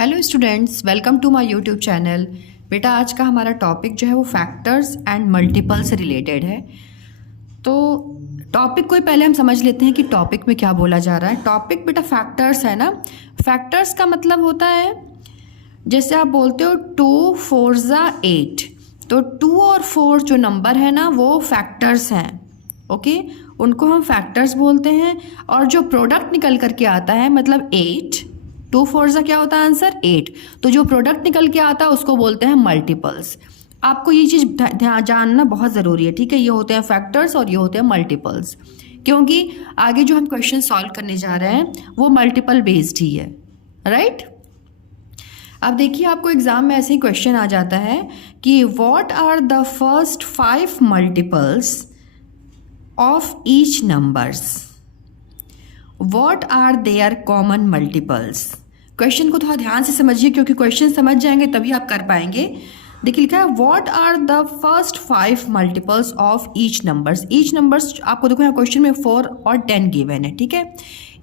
Hello students, welcome to my YouTube channel. बेटा आज का हमारा टॉपिक जो है वो फैक्टर्स एंड मल्टीपल से रिलेटेड है। तो टॉपिक को पहले हम समझ लेते हैं कि टॉपिक में क्या बोला जा रहा है। टॉपिक बेटा फैक्टर्स है ना। फैक्टर्स का मतलब होता है जैसे आप बोलते हो 2 4 8, तो 2 और 4 जो नंबर है ना वो फैक्टर्स हैं। ओके, उनको हम फैक्टर्स बोलते हैं। और जो प्रोडक्ट निकल करके आता है मतलब 8, 2 4 क्या होता है आंसर 8, तो जो प्रोडक्ट निकल के आता है उसको बोलते हैं मल्टीपल्स। आपको ये चीज़ ध्यान जानना बहुत ज़रूरी है, ठीक है। ये होते हैं फैक्टर्स और ये होते हैं मल्टीपल्स, क्योंकि आगे जो हम क्वेश्चन सॉल्व करने जा रहे हैं वो मल्टीपल बेस्ड ही है, राइट। अब देखिए आपको एग्जाम में ऐसे ही क्वेश्चन आ जाता है कि what are the first 5 multiples of each numbers, what are there common multiples. Question को थोड़ा ध्यान से समझिए, क्योंकि क्वेश्चन समझ जाएंगे तभी आप कर पाएंगे। देखिए लिखा है what are the first 5 multiples of each numbers. Each numbers आपको देखो यहाँ क्वेश्चन में 4 और 10 गिवन है, ठीक है।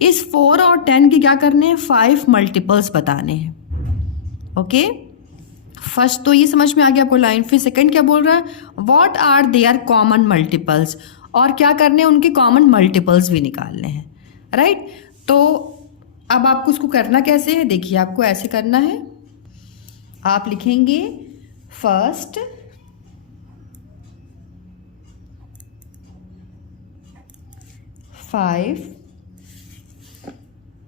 इस 4 और 10 के क्या करने हैं, 5 मल्टीपल्स बताने हैं। ओके, फर्स्ट तो ये समझ में आ गया आपको लाइन। फिर सेकंड क्या बोल रहा है, what are there common multiples, और क्या करने हैं उनके कॉमन मल्टीपल्स भी निकालने हैं, राइट। तो अब आपको उसको करना कैसे है, देखिए आपको ऐसे करना है। आप लिखेंगे फर्स्ट 5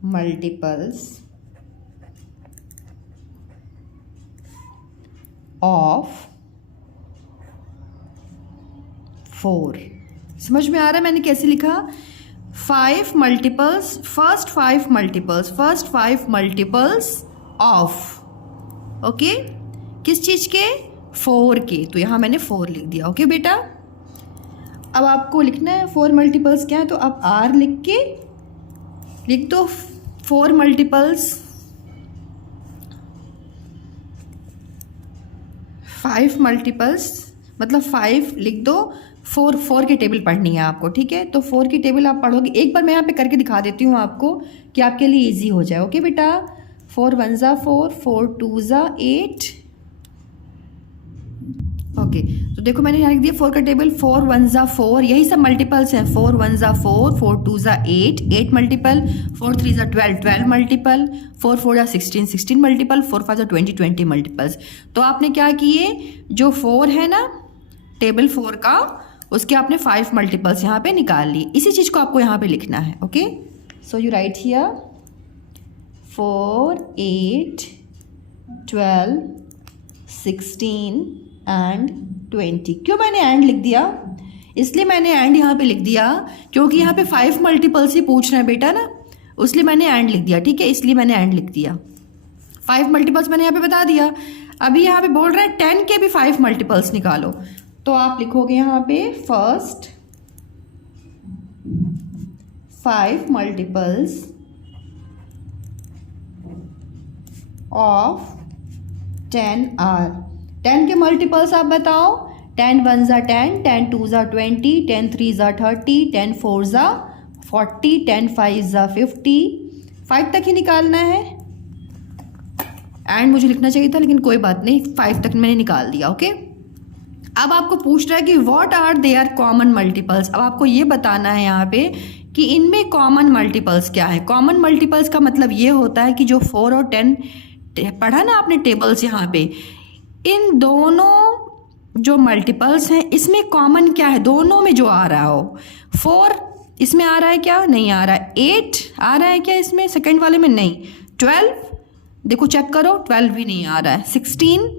मल्टीपल्स ऑफ 4। समझ में आ रहा है मैंने कैसे लिखा, 5 multiples, first 5 multiples of, okay, किस चीज़ के, 4 के। तो यहाँ मैंने 4 लिख दिया। ओके बेटा, अब आपको लिखना है 4 मल्टीपल्स क्या है, तो आप R लिख के लिख दो 4 मल्टीपल्स 5 मल्टीपल्स, मतलब 5 लिख दो। 4 की टेबल पढ़नी है आपको, ठीक है। तो 4 की टेबल आप पढ़ोगे। एक बार मैं यहाँ पे करके दिखा देती हूँ आपको कि आपके लिए इजी हो जाए। ओके बेटा, 4 1 4, 4 2 8। ओके, तो देखो मैंने यहाँ लिख दिया 4 का टेबल, 4 1 4, यही सब मल्टीपल्स हैं। 4 1 4, 4 2 8, 8 मल्टीपल, 4 3 12, 12 मल्टीपल, 4 4 16, 16 मल्टीपल, 4 5 20, 20 मल्टीपल्स। तो आपने क्या किए, जो 4 है ना टेबल 4 का, उसके आपने 5 मल्टीपल्स यहाँ पे निकाल ली। इसी चीज़ को आपको यहाँ पे लिखना है। Okay, so you write here 4 8 12 16 and 20। क्यों मैंने एंड लिख दिया, इसलिए मैंने एंड यहाँ पे लिख दिया क्योंकि यहाँ पे 5 मल्टीपल्स ही पूछ रहे हैं बेटा ना, इसलिए मैंने एंड लिख दिया, ठीक है। इसलिए मैंने एंड लिख दिया। 5 मल्टीपल्स मैंने यहाँ पे बता दिया। अभी यहाँ पे बोल रहा है 10 के भी 5 मल्टीपल्स निकालो, तो आप लिखोगे यहाँ पे फर्स्ट 5 मल्टीपल्स ऑफ 10 आर। 10 के मल्टीपल्स आप बताओ। 10 1 10, 10 2 20, 10 3 30, 10 4 40, 10 5 50। 5 तक ही निकालना है। एंड मुझे लिखना चाहिए था लेकिन कोई बात नहीं, 5 तक मैंने निकाल दिया। ओके, अब आपको पूछ रहा है कि what are there common multiples. अब आपको ये बताना है यहाँ पे कि इनमें कॉमन मल्टीपल्स क्या है। कॉमन मल्टीपल्स का मतलब ये होता है कि जो 4 और 10 पढ़ा ना आपने टेबल्स यहाँ पे, इन दोनों जो मल्टीपल्स हैं इसमें कॉमन क्या है, दोनों में जो आ रहा हो। 4 इसमें आ रहा है क्या, नहीं आ रहा है। 8 आ रहा है क्या इसमें, सेकंड वाले में नहीं। 12 देखो चेक करो, 12 भी नहीं आ रहा है। 16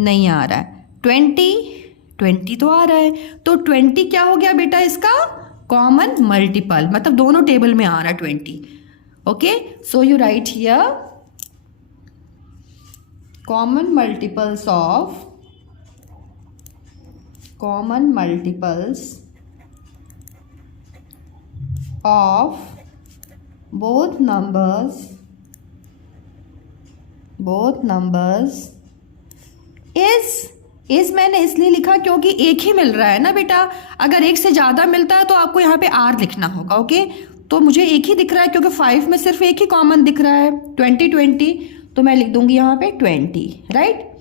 नहीं आ रहा है। 20 तो आ रहा है। तो 20 क्या हो गया बेटा इसका कॉमन मल्टीपल, मतलब दोनों टेबल में आ रहा है 20। Okay, so you write here common multiples of both numbers is मैंने इसलिए लिखा क्योंकि एक ही मिल रहा है ना बेटा। अगर एक से ज़्यादा मिलता है तो आपको यहाँ पे आर लिखना होगा। ओके, तो मुझे एक ही दिख रहा है क्योंकि 5 में सिर्फ एक ही कॉमन दिख रहा है 20 20, तो मैं लिख दूंगी यहाँ पे 20, राइट।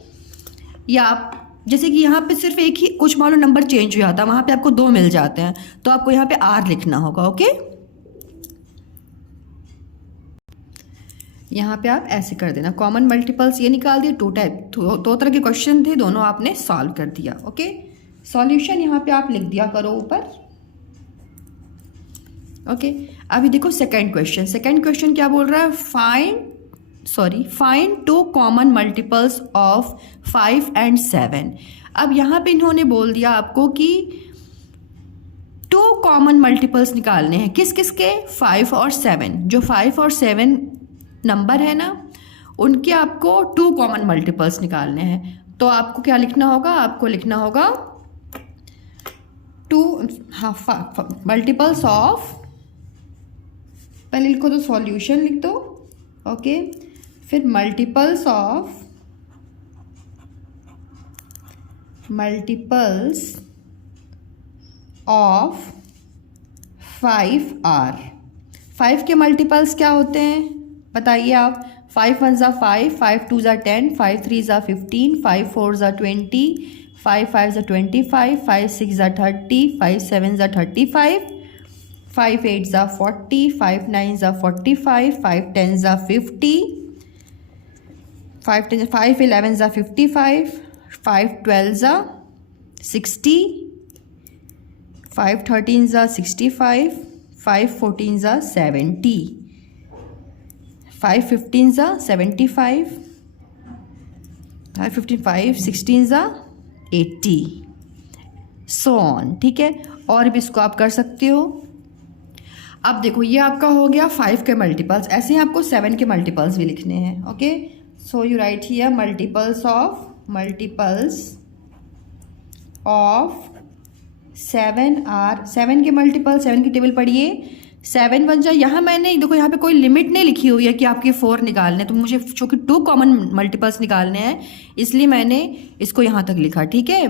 या आप जैसे कि यहाँ पे सिर्फ एक ही कुछ मान लो नंबर चेंज हो जाता है, वहाँ पे आपको 2 मिल जाते हैं, तो आपको यहाँ पे R लिखना होगा। ओके, यहाँ पे आप ऐसे कर देना। कॉमन मल्टीपल्स ये निकाल दिए, 2 टाइप, 2 तरह के क्वेश्चन थे, दोनों आपने सॉल्व कर दिया। ओके, सॉल्यूशन यहाँ पे आप लिख दिया करो ऊपर। ओके, अभी देखो सेकंड क्वेश्चन। सेकंड क्वेश्चन क्या बोल रहा है? Find 2 common multiples of 5 and 7। अब यहाँ पे इन्होंने बोल दिया आपको कि 2 कॉमन मल्टीपल्स निकालने हैं। किस किस के? 5 और 7। जो 5 और 7 नंबर है ना, उनके आपको 2 कॉमन मल्टीपल्स निकालने हैं। तो आपको क्या लिखना होगा? आपको लिखना होगा 2 मल्टीपल्स ऑफ, पहले लिखो तो सॉल्यूशन लिख दो। ओके, फिर मल्टीपल्स ऑफ 5R। 5 के मल्टीपल्स क्या होते हैं बताइए आप? 5 1 ज़ा 5, 5 2 ज़ा 10, 5 3 ज़ा 15, 5 4 ज़ा 20, 5 5 ज़ा 25, 5 6 ज़ा 30, 5 7 ज़ा 35, 5 8 ज़ा 40, 5 9 ज़ा 45, 5 10 ज़ा 50, 5 11 ज़ा 55, 5 12 ज़ा 60, 5 13 ज़ा 65, 5 14 ज़ा 70, 5 15 ज़ा 75, 5 15 5 16 ज़ा 80, सो ऑन। ठीक है, और भी इसको आप कर सकते हो। अब देखो ये आपका हो गया 5 के मल्टीपल्स। ऐसे ही आपको 7 के मल्टीपल्स भी लिखने हैं। Okay, so you write here multiples of 7R। 7 के मल्टीपल, 7 की टेबल पढ़िए। 7 1 जा, यहाँ मैंने देखो यहाँ पे कोई लिमिट नहीं लिखी हुई है कि आपके 4 निकालने, तो मुझे चूँकि 2 कॉमन मल्टीपल्स निकालने हैं इसलिए मैंने इसको यहाँ तक लिखा। ठीक है,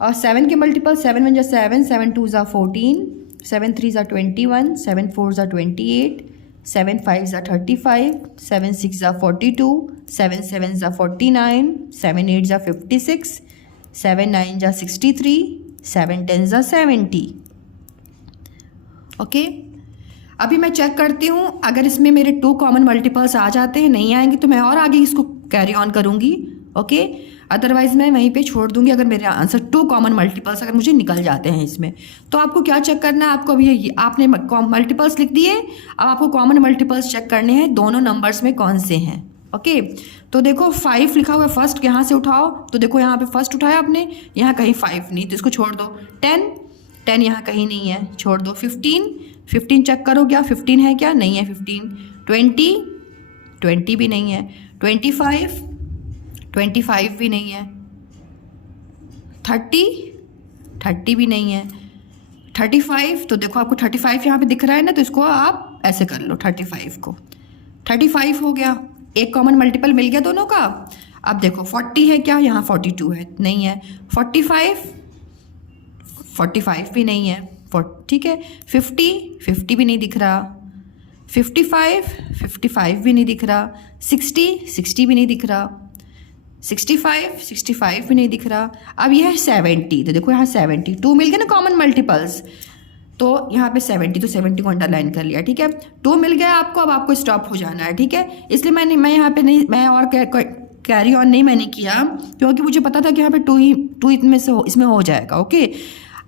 और 7 के मल्टीपल 7 1 जा 7, 7 2 जा 14, 7 3 जा 21, 7 4 जा 28, 7 5 जा 35, 7 6 जा 42, 7 7 जा 49, 7 8 जा 56, 7 9 जा 63, 7 10 जा 70। ओके, अभी मैं चेक करती हूँ, अगर इसमें मेरे 2 कॉमन मल्टीपल्स आ जाते हैं, नहीं आएंगे तो मैं और आगे इसको कैरी ऑन करूँगी। ओके, अदरवाइज़ मैं वहीं पे छोड़ दूँगी अगर मेरे आंसर 2 कॉमन मल्टीपल्स अगर मुझे निकल जाते हैं इसमें। तो आपको क्या चेक करना है? आपको अभी आपने मल्टीपल्स लिख दिए, अब आपको कॉमन मल्टीपल्स चेक करने हैं दोनों नंबर्स में कौन से हैं। ओके, तो देखो 5 लिखा हुआ है, फर्स्ट यहाँ से उठाओ, तो देखो यहाँ पे फर्स्ट उठाया आपने, यहाँ कहीं 5 नहीं, तो इसको छोड़ दो। 10 यहाँ कहीं नहीं है, छोड़ दो। 15 चेक करो, क्या 15 है? क्या नहीं है 15। 20 भी नहीं है। 25 भी नहीं है। 30 भी नहीं है। 35, तो देखो आपको 35 यहाँ पे दिख रहा है ना, तो इसको आप ऐसे कर लो 35 को। 35 हो गया, एक कॉमन मल्टीपल मिल गया दोनों का। अब देखो 40 है क्या? यहाँ 42 है, नहीं है। 45 भी नहीं है। ठीक है, 50 भी नहीं दिख रहा। 55 भी नहीं दिख रहा। 60 भी नहीं दिख रहा। 65 भी नहीं दिख रहा। अब यह है 70, तो देखो यहाँ 72 मिल गया ना कॉमन मल्टीपल्स, तो यहाँ पे 70, तो 70 को अंडरलाइन कर लिया। ठीक है, 2 मिल गया आपको, अब आपको स्टॉप हो जाना है। ठीक है, इसलिए मैं यहाँ पे नहीं, मैं और कैरी ऑन नहीं मैंने किया, क्योंकि मुझे पता था कि यहाँ पे 2 इसमें हो जाएगा। ओके,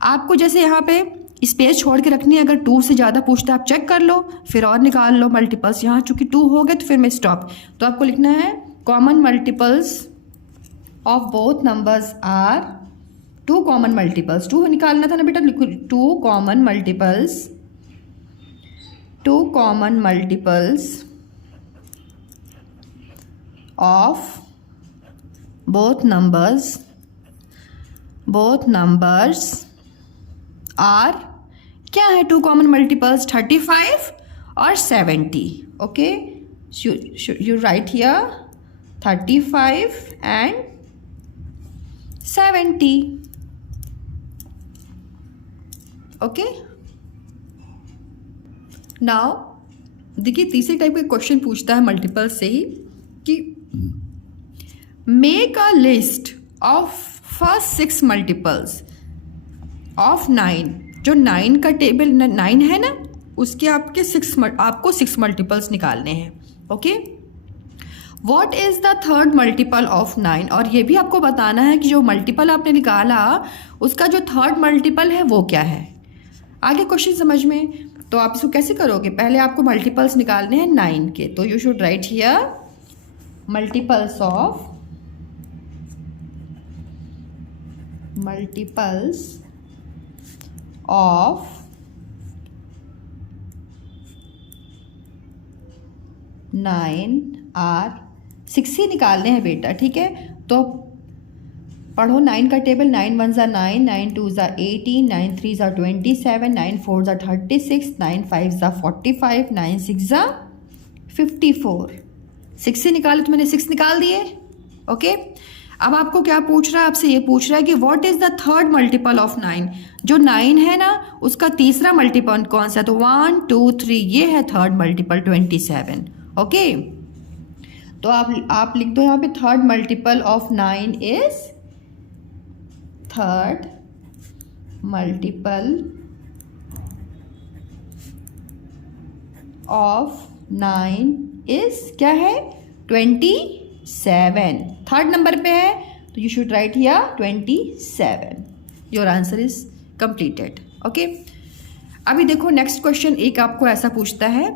आपको जैसे यहाँ पे स्पेस छोड़ के रखनी है, अगर 2 से ज़्यादा पूछते आप चेक कर लो, फिर और निकाल लो मल्टीपल्स। यहाँ चूँकि 2 हो गए तो फिर मैं स्टॉप। तो आपको लिखना है common multiples of both numbers are 2 common multiples. 2 निकालना था ना बेटा, लिखो 2 common multiples of both numbers are, क्या है 2 कॉमन मल्टीपल्स? 35 और 70। Okay, you write here 35 and 70। Okay, now देखिए तीसरे टाइप के क्वेश्चन पूछता है मल्टीपल से ही कि make a list of first 6 multiples of 9। जो 9 का टेबल 9 है ना, उसके आपको 6 मल्टीपल्स निकालने हैं। Okay, what is the third multiple of 9? और ये भी आपको बताना है कि जो मल्टीपल आपने निकाला उसका जो थर्ड मल्टीपल है वो क्या है। आगे क्वेश्चन समझ में, तो आप इसको कैसे करोगे? पहले आपको मल्टीपल्स निकालने हैं 9 के, तो you should write here multiples of 9 are 6 ही निकालने हैं बेटा, ठीक है। तो पढ़ो 9 का टेबल। 9 1 ज़ा 9, 9 2 ज़ा 18, 9 3 ज़ा 27, 9 4 ज़ा 36, 9 5 ज़ा 45, 9 6 ज़ा 54। 6 से निकाले तो मैंने 6 निकाल दिए। ओके, अब आपको क्या पूछ रहा है? आपसे ये पूछ रहा है कि what is the third multiple of 9? जो 9 है ना, उसका तीसरा मल्टीपल कौन सा है? तो 1 2 3, ये है थर्ड मल्टीपल 27। ओके, तो आप लिख दो यहाँ पे third multiple of 9 is, third multiple of 9 is क्या है? 27। थर्ड नंबर पे है, तो you should write here 27। Your answer is completed. Okay, अभी देखो नेक्स्ट क्वेश्चन एक आपको ऐसा पूछता है,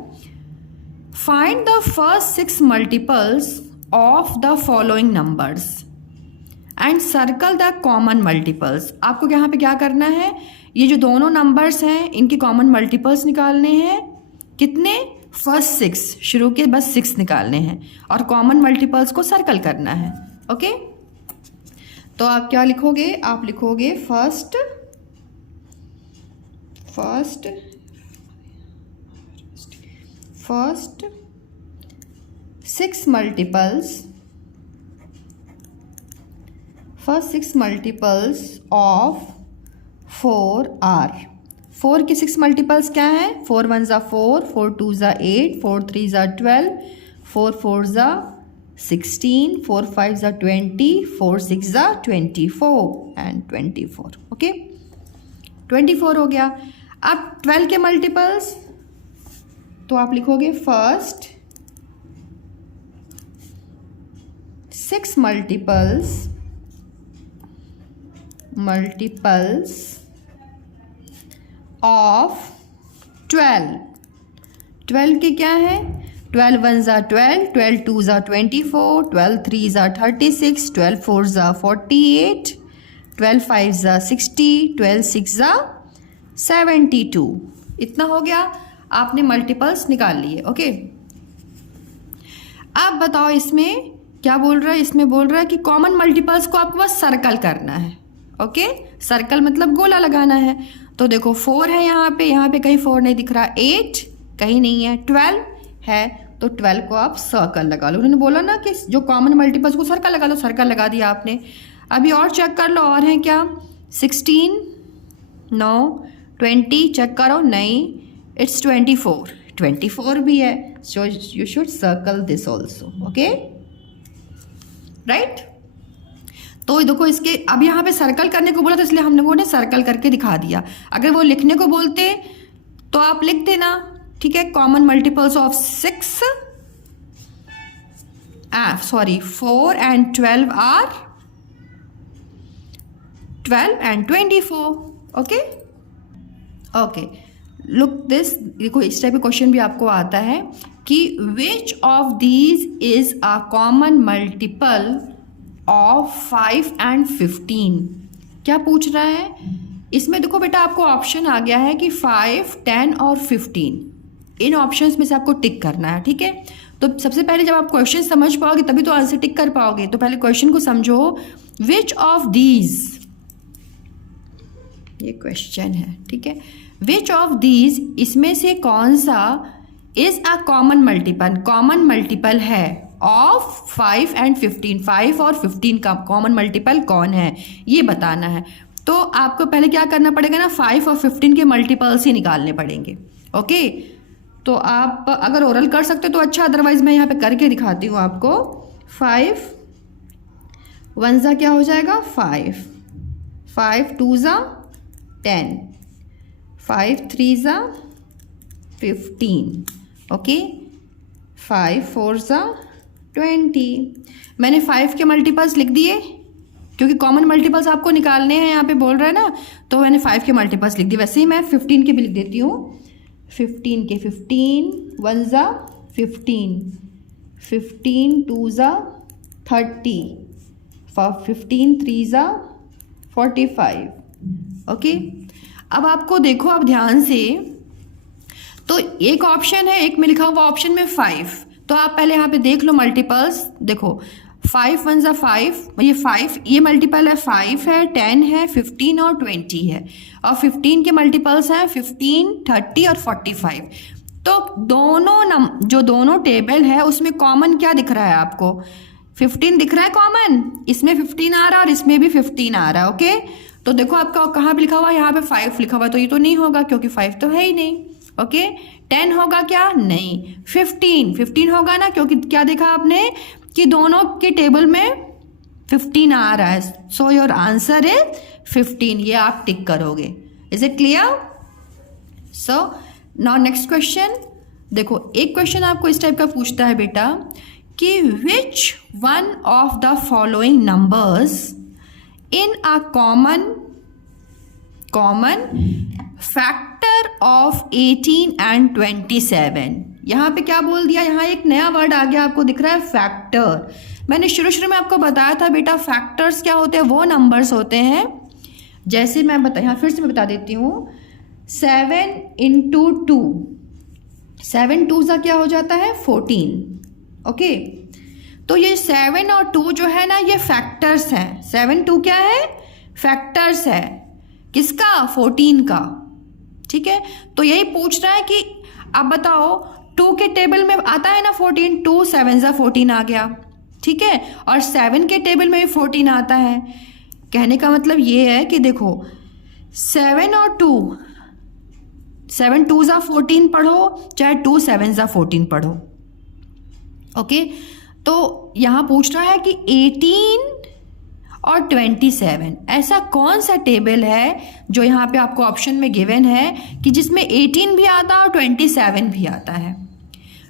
find the first 6 multiples of the following numbers and circle the common multiples. आपको यहाँ पे क्या करना है? ये जो दोनों नंबर्स हैं इनके कॉमन मल्टीपल्स निकालने हैं। कितने? फर्स्ट 6, शुरू के बस 6 निकालने हैं और कॉमन मल्टीपल्स को सर्कल करना है। ओके, तो आप क्या लिखोगे? आप लिखोगे फर्स्ट 6 मल्टीपल्स ऑफ 4 आर। 4 के 6 मल्टीपल्स क्या है? 4 1 ज़ा 4, 4 2 ज़ा 8, 4 3 ज़ा 12, 4 4 ज़ा 16, 4 5 ज़ा 20, 4 6 ज़ा 24 एंड 24। ओके, 24 हो गया। अब 12 के मल्टीपल्स, तो आप लिखोगे फर्स्ट 6 मल्टीपल्स ऑफ 12। 12 के क्या है? 12 1 ज़ा 12, 12 2 ज़ा 24, 12 3 ज़ा 36, 12 4 ज़ा 48, 12 5 ज़ा 60, 12 6 ज़ा 72। इतना हो गया, आपने मल्टीपल्स निकाल लिए। ओके, अब बताओ इसमें क्या बोल रहा है? इसमें बोल रहा है कि कॉमन मल्टीपल्स को आपको बस सर्कल करना है। ओके, सर्कल मतलब गोला लगाना है। तो देखो 4 है यहाँ पे कहीं 4 नहीं दिख रहा, 8 कहीं नहीं है, 12 है, तो 12 को आप सर्कल लगा लो। उन्होंने बोला ना कि जो कॉमन मल्टीपल्स को सर्कल लगा लो, सर्कल लगा दिया आपने। अभी और चेक कर लो, और है क्या? 16, 9, 20 चेक करो, नहीं, इट्स 24, 24 भी है, so you should circle this also. Okay, right. तो देखो इसके अब यहाँ पे सर्कल करने को बोला था, इसलिए हम लोगों ने सर्कल करके दिखा दिया। अगर वो लिखने को बोलते तो आप लिख देना, ठीक है। Common multiples of 4 and 12 are 12 and 24। Okay okay, look this. देखो इस टाइप का क्वेश्चन भी आपको आता है कि which of these is a common multiple of 5 and 15। क्या पूछ रहा है इसमें? देखो बेटा आपको ऑप्शन आ गया है कि 5, 10 और 15। इन ऑप्शंस में से आपको टिक करना है, ठीक है। तो सबसे पहले जब आप क्वेश्चन समझ पाओगे तभी तो आंसर टिक कर पाओगे। तो पहले क्वेश्चन को समझो, विच ऑफ दीज, ये क्वेश्चन है, ठीक है। विच ऑफ दीज, इसमें से कौन सा is a common multiple, common multiple है ऑफ 5 एंड 15। 5 और 15 का कॉमन मल्टीपल कौन है ये बताना है। तो आपको पहले क्या करना पड़ेगा ना, 5 और 15 के मल्टीपल्स ही निकालने पड़ेंगे। ओके, तो आप अगर ओरल कर सकते हो तो अच्छा, अदरवाइज मैं यहाँ पे करके दिखाती हूँ आपको। 5 1 ज़ा क्या हो जाएगा 5, 5 2 ज़ा 10, 5 3 ज़ा 15, ओके, 5 4 ज़ा 20। मैंने 5 के मल्टीपल्स लिख दिए क्योंकि कॉमन मल्टीपल्स आपको निकालने हैं, यहाँ पे बोल रहा है ना, तो मैंने 5 के मल्टीपल्स लिख दिए। वैसे ही मैं 15 के भी लिख देती हूँ। 15 के 15 1 ज़ा 15, 15 2 ज़ा 30, 15 3 ज़ा 45, ओके। अब आपको देखो, अब ध्यान से, तो एक ऑप्शन है, एक में लिखा हुआ ऑप्शन में 5, तो आप पहले यहाँ पे देख लो मल्टीपल्स। देखो 5 1 ज़ा 5, ये 5 ये मल्टीपल है, 5 है, 10 है, 15 और 20 है, और 15 के मल्टीपल्स हैं 15 30 और 45। तो जो दोनों टेबल है उसमें कॉमन क्या दिख रहा है आपको? 15 दिख रहा है कॉमन, इसमें 15 आ रहा है और इसमें भी 15 आ रहा है, ओके। तो देखो आपका कहाँ पे लिखा हुआ है, यहाँ पे 5 लिखा हुआ है, तो ये तो नहीं होगा क्योंकि 5 तो है ही नहीं, ओके। 10 होगा क्या? नहीं। 15 होगा ना, क्योंकि क्या देखा आपने कि दोनों के टेबल में 15 आ रहा है, सो योर आंसर इज 15। ये आप टिक करोगे। Is it clear? So now next question. देखो एक क्वेश्चन आपको इस टाइप का पूछता है बेटा कि which one of the following numbers in a common factor of 18 and 27। यहाँ पे क्या बोल दिया, यहाँ एक नया वर्ड आ गया, आपको दिख रहा है फैक्टर। मैंने शुरू में आपको बताया था बेटा, फैक्टर्स क्या होते हैं? वो नंबर्स होते हैं, जैसे मैं यहाँ फिर से मैं बता देती हूँ। 7 × 2, 7 2 सा क्या हो जाता है 14, ओके। तो ये 7 और 2 जो है ना, ये फैक्टर्स हैं। 7 2 क्या है? फैक्टर्स है। किसका? 14 का, ठीक है। तो यही पूछ रहा है कि अब बताओ 2 के टेबल में आता है ना 14, 2 7 ज़ा 14 आ गया, ठीक है, और 7 के टेबल में भी 14 आता है। कहने का मतलब ये है कि देखो 7 और 2, 7 2 ज़ा 14 पढ़ो, चाहे 2 7 ज़ा 14 पढ़ो, ओके। तो यहाँ पूछ रहा है कि 18 और 27 ऐसा कौन सा टेबल है जो यहाँ पे आपको ऑप्शन में गिवन है कि जिसमें 18 भी आता है और 27 भी आता है।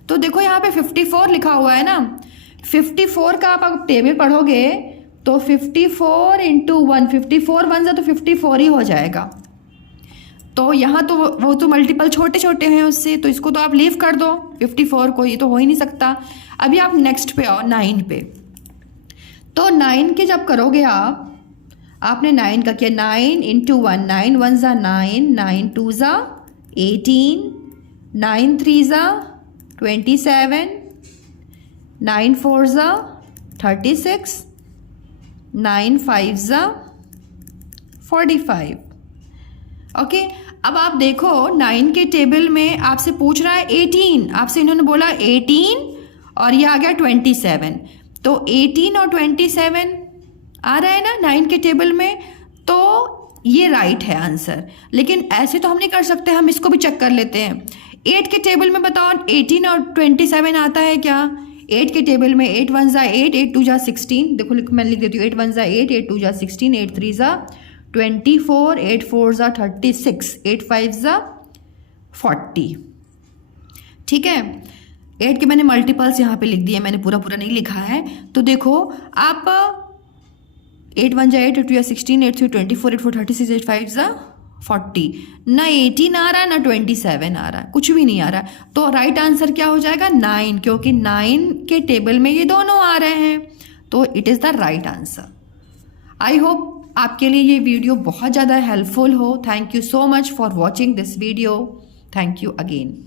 तो देखो यहाँ पे 54 लिखा हुआ है ना, 54 का आप टेबल पढ़ोगे तो 54 × 1, 54 1 ज़ा तो 54 ही हो जाएगा। तो यहाँ तो वो तो मल्टीपल छोटे छोटे हैं उससे, तो इसको तो आप लीव कर दो 54 को, ये तो हो ही नहीं सकता। अभी आप नेक्स्ट पे आओ, 9 पे। तो 9 के जब करोगे आपने 9 का किया, 9 × 1, 9 1 ज़ा 9, 9 2 ज़ा 18, 9 3 ज़ा 27, 9 4 ज़ा 36, 9 5 ज़ा 45, ओके। अब आप देखो 9 के टेबल में आपसे पूछ रहा है 18, आपसे इन्होंने बोला 18 और ये आ गया 27, तो 18 और 27 आ रहा है ना 9 के टेबल में, तो ये राइट है आंसर। लेकिन ऐसे तो हम नहीं कर सकते, हम इसको भी चेक कर लेते हैं। 8 के टेबल में बताओ 18 और 27 आता है क्या? 8 के टेबल में 8 1 ज़ा 8, 8 2 ज़ा 16, देखो मैं लिख देती हूँ 8 1 ज़ा 8, 8 2 ज़ा 16, 8 3 ज़ा 24, 8 4 ज़ा 36, 8 5 ज़ा 40, ठीक है। 8 के मैंने मल्टीपल्स यहाँ पे लिख दिए, मैंने पूरा नहीं लिखा है। तो देखो आप 8 1 ज़ा 8, 8 2 ज़ा 16, 8 3 24, 8 4 36, 8 5 ज़ा 40, ना 18 आ रहा है ना 27 आ रहा है, कुछ भी नहीं आ रहा है। तो राइट आंसर क्या हो जाएगा? 9, क्योंकि 9 के टेबल में ये दोनों आ रहे हैं, तो it is the right answer. I hope आपके लिए ये वीडियो बहुत ज़्यादा हेल्पफुल हो। Thank you so much for watching this video. Thank you again.